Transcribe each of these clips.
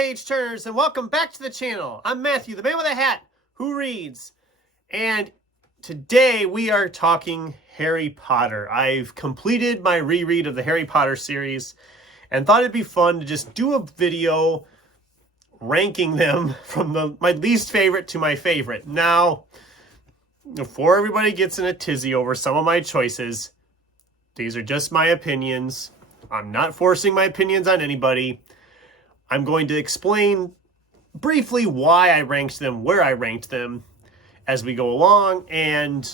page turners, and welcome back to the channel. I'm Matthew, the man with a hat who reads, and today we are talking Harry Potter. I've completed my reread of the Harry Potter series and thought it'd be fun to just do a video ranking them from my least favorite to my favorite. Now, before everybody gets in a tizzy over some of my choices, these are just my opinions. I'm not forcing my opinions on anybody. I'm going to explain briefly why I ranked them, where I ranked them as we go along, and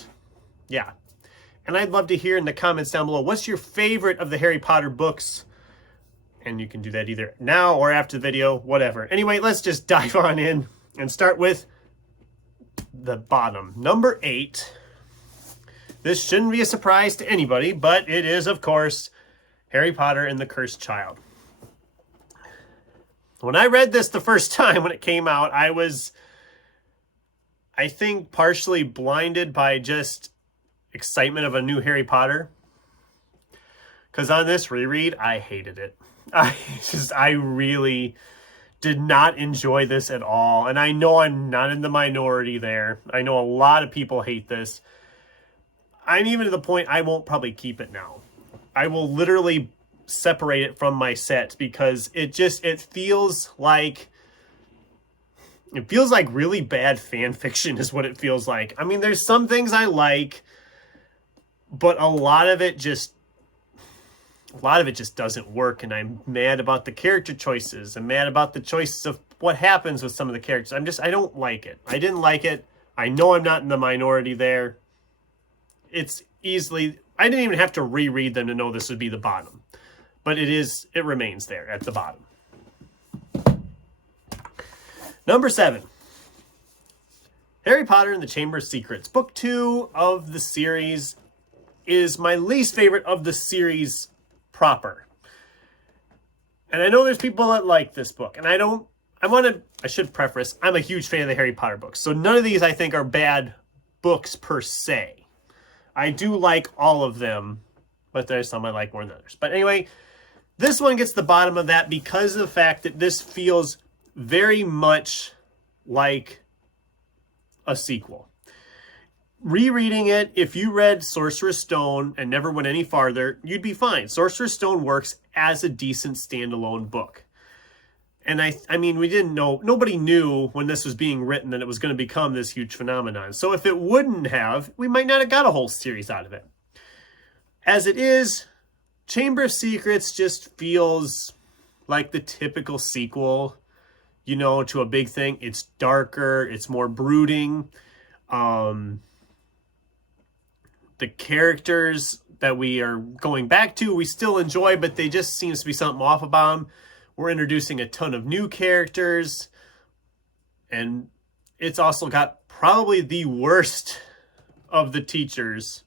yeah. And I'd love to hear in the comments down below, what's your favorite of the Harry Potter books? And you can do that either now or after the video, whatever. Anyway, let's just dive on in and start with the bottom. Number 8. This shouldn't be a surprise to anybody, but it is, of course, Harry Potter and the Cursed Child. When I read this the first time when it came out, I was, I think, partially blinded by just excitement of a new Harry Potter. Because on this reread, I hated it. I really did not enjoy this at all. And I know I'm not in the minority there. I know a lot of people hate this. I'm even to the point I won't probably keep it now. I will literally separate it from my set because it feels like really bad fan fiction is what it feels like. I mean, there's some things I like, but a lot of it just doesn't work, and I'm mad about the character choices. I'm mad about the choices of what happens with some of the characters. I don't like it. I didn't like it. I know I'm not in the minority there. It's easily, I didn't even have to reread them to know this would be the bottom. But it remains there at the bottom. Number 7. Harry Potter and the Chamber of Secrets. Book 2 of the series is my least favorite of the series proper. And I know there's people that like this book. And I should preface, I'm a huge fan of the Harry Potter books. So none of these I think are bad books per se. I do like all of them, but there's some I like more than others. But anyway, this one gets the bottom of that because of the fact that this feels very much like a sequel. Rereading it, if you read Sorcerer's Stone and never went any farther, you'd be fine. Sorcerer's Stone works as a decent standalone book. And I mean, we didn't know, nobody knew when this was being written that it was going to become this huge phenomenon. So if it wouldn't have, we might not have got a whole series out of it. As it is, Chamber of Secrets just feels like the typical sequel, you know, to a big thing. It's darker, it's more brooding. The characters that we are going back to, we still enjoy, but they just seems to be something off about them. We're introducing a ton of new characters, and it's also got probably the worst of the teachers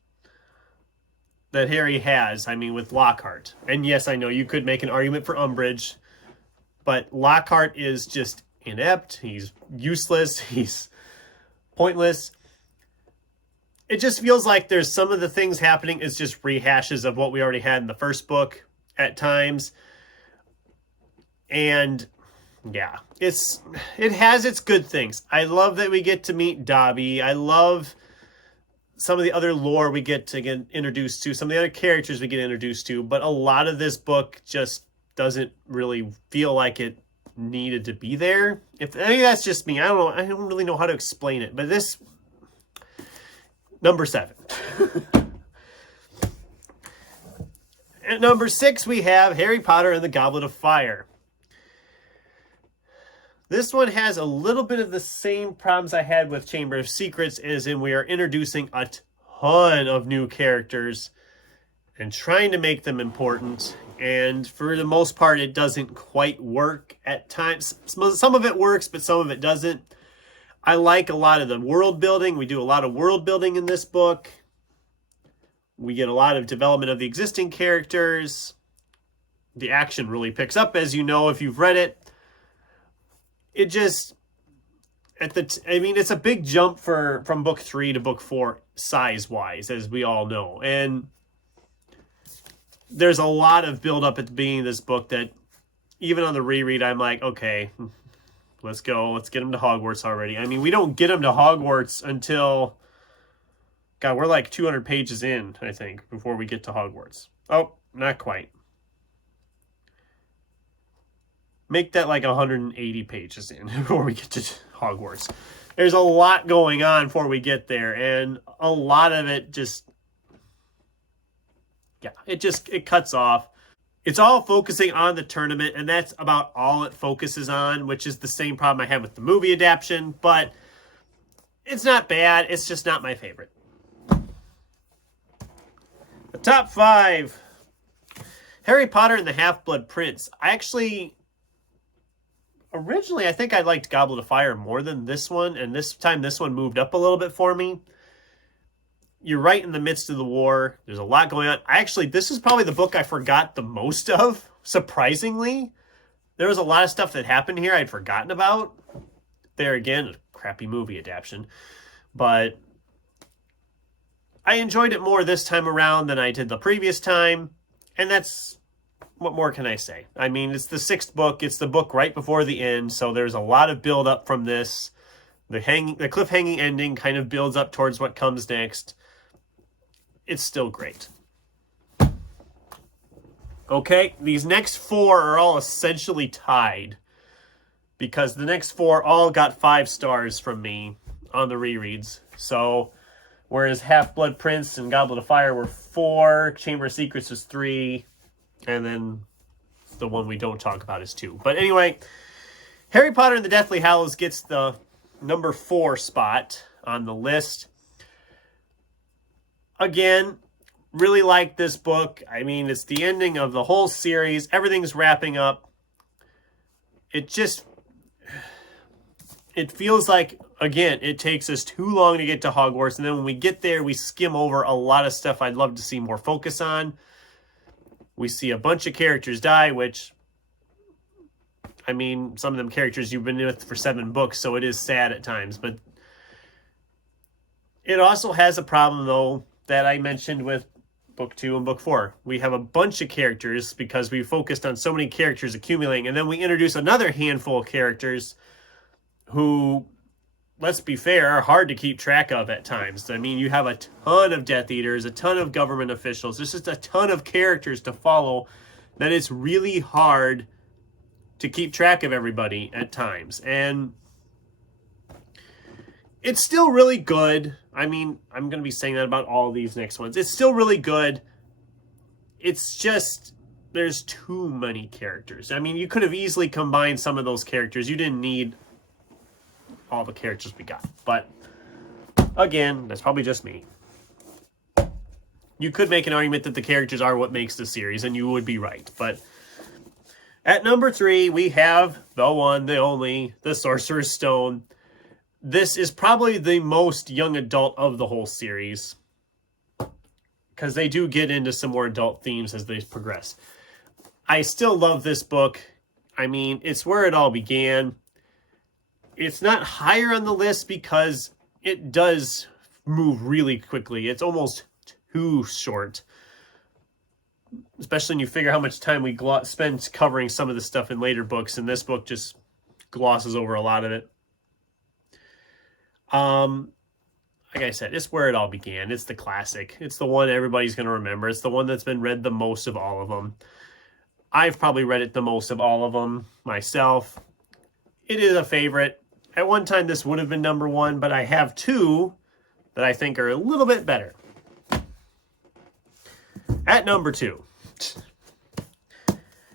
that Harry has. I mean, with Lockhart. And yes, I know you could make an argument for Umbridge, but Lockhart is just inept. He's useless. He's pointless. It just feels like there's some of the things happening is just rehashes of what we already had in the first book at times. And yeah, it has its good things. I love that we get to meet Dobby. I love some of the other lore we get to get introduced to, some of the other characters we get introduced to, but a lot of this book just doesn't really feel like it needed to be there. I think that's just me. I don't know. I don't really know how to explain it, but this, number 7. At number 6, we have Harry Potter and the Goblet of Fire. This one has a little bit of the same problems I had with Chamber of Secrets, as in we are introducing a ton of new characters and trying to make them important. And for the most part, it doesn't quite work at times. Some of it works, but some of it doesn't. I like a lot of the world building. We do a lot of world building in this book. We get a lot of development of the existing characters. The action really picks up, as you know, if you've read it. It just, I mean, it's a big jump from book 3 to book 4 size-wise, as we all know. And there's a lot of build-up at the beginning of this book that even on the reread, I'm like, okay, let's go. Let's get them to Hogwarts already. I mean, we don't get them to Hogwarts until, God, we're like 200 pages in, I think, before we get to Hogwarts. Oh, not quite. Make that like 180 pages in before we get to Hogwarts. There's a lot going on before we get there, and a lot of it just, yeah, it cuts off. It's all focusing on the tournament, and that's about all it focuses on, which is the same problem I had with the movie adaptation, but it's not bad. It's just not my favorite. The top 5. Harry Potter and the Half-Blood Prince. Originally, I think I liked Goblet of Fire more than this one, and this time this one moved up a little bit for me. You're right in the midst of the war. There's a lot going on. This is probably the book I forgot the most of, surprisingly. There was a lot of stuff that happened here I'd forgotten about. There again, a crappy movie adaptation. But I enjoyed it more this time around than I did the previous time. And what more can I say? I mean, it's the 6th book. It's the book right before the end. So there's a lot of build up from this. The cliffhanging ending kind of builds up towards what comes next. It's still great. Okay, these next 4 are all essentially tied, because the next 4 all got 5 stars from me on the rereads. So, whereas Half-Blood Prince and Goblet of Fire were 4, Chamber of Secrets was 3, and then the one we don't talk about is 2. But anyway, Harry Potter and the Deathly Hallows gets the number 4 spot on the list. Again, really like this book. I mean, it's the ending of the whole series. Everything's wrapping up. It feels like, again, it takes us too long to get to Hogwarts. And then when we get there, we skim over a lot of stuff I'd love to see more focus on. We see a bunch of characters die, which, I mean, some of them characters you've been with for 7 books, so it is sad at times. But it also has a problem, though, that I mentioned with book 2 and book 4. We have a bunch of characters because we focused on so many characters accumulating, and then we introduce another handful of characters who, let's be fair, are hard to keep track of at times. I mean, you have a ton of Death Eaters, a ton of government officials. There's just a ton of characters to follow that it's really hard to keep track of everybody at times. And it's still really good. I mean, I'm going to be saying that about all these next ones. It's still really good. It's just, there's too many characters. I mean, you could have easily combined some of those characters. You didn't need all the characters we got. But, again, that's probably just me. You could make an argument that the characters are what makes the series, and you would be right. But at number 3, we have the one, the only, the Sorcerer's Stone. This is probably the most young adult of the whole series, because they do get into some more adult themes as they progress. I still love this book. I mean, it's where it all began. It's not higher on the list because it does move really quickly. It's almost too short, especially when you figure how much time we spend covering some of the stuff in later books, and this book just glosses over a lot of it. Like I said, it's where it all began. It's the classic. It's the one everybody's going to remember. It's the one that's been read the most of all of them. I've probably read it the most of all of them myself. It is a favorite. At one time, this would have been number 1, but I have 2 that I think are a little bit better. At number 2,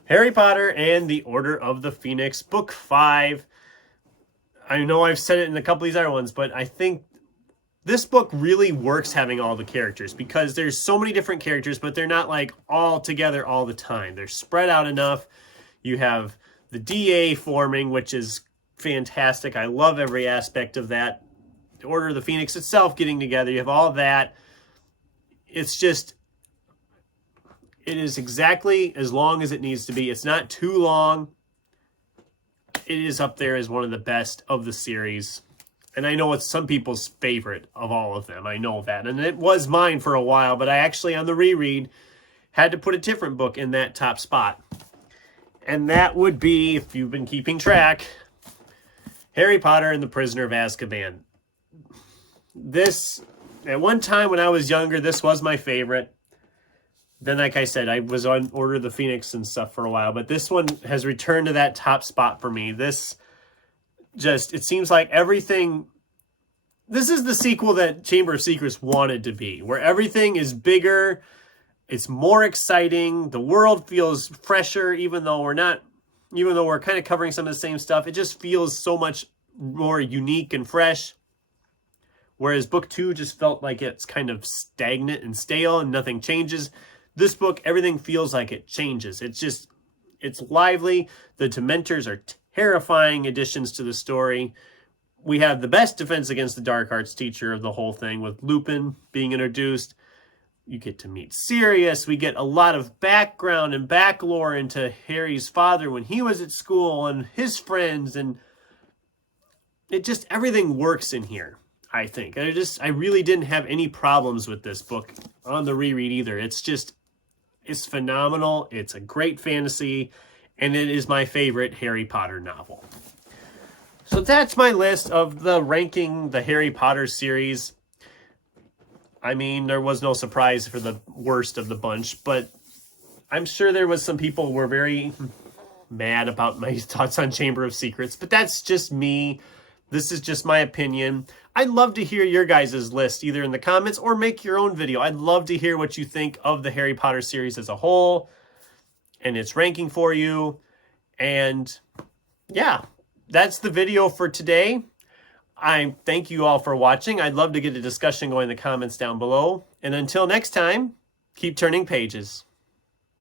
Harry Potter and the Order of the Phoenix, Book 5. I know I've said it in a couple of these other ones, but I think this book really works having all the characters, because there's so many different characters, but they're not like all together all the time. They're spread out enough. You have the DA forming, which is fantastic. I love every aspect of that. The Order of the Phoenix itself getting together. You have all that. It's just, it is exactly as long as it needs to be. It's not too long. It is up there as one of the best of the series. And I know it's some people's favorite of all of them. I know that. And it was mine for a while, but I actually, on the reread, had to put a different book in that top spot. And that would be, if you've been keeping track, Harry Potter and the Prisoner of Azkaban. This, at one time when I was younger, this was my favorite. Then, like I said, I was on Order of the Phoenix and stuff for a while, but this one has returned to that top spot for me. This just, it seems like everything, this is the sequel that Chamber of Secrets wanted to be, where everything is bigger, it's more exciting, the world feels fresher, even though we're kind of covering some of the same stuff. It just feels so much more unique and fresh. Whereas book 2 just felt like it's kind of stagnant and stale and nothing changes. This book, everything feels like it changes. It's lively. The Dementors are terrifying additions to the story. We have the best defense against the dark arts teacher of the whole thing with Lupin being introduced. You get to meet Sirius. We get a lot of background and back lore into Harry's father when he was at school and his friends. And it just, everything works in here, I think. I really didn't have any problems with this book on the reread either. It's phenomenal. It's a great fantasy, and it is my favorite Harry Potter novel. So that's my list of ranking the Harry Potter series. I mean, there was no surprise for the worst of the bunch, but I'm sure there was some people who were very mad about my thoughts on Chamber of Secrets, but that's just me. This is just my opinion. I'd love to hear your guys' list, either in the comments or make your own video. I'd love to hear what you think of the Harry Potter series as a whole and its ranking for you. And yeah, that's the video for today. I thank you all for watching. I'd love to get a discussion going in the comments down below. And until next time, keep turning pages.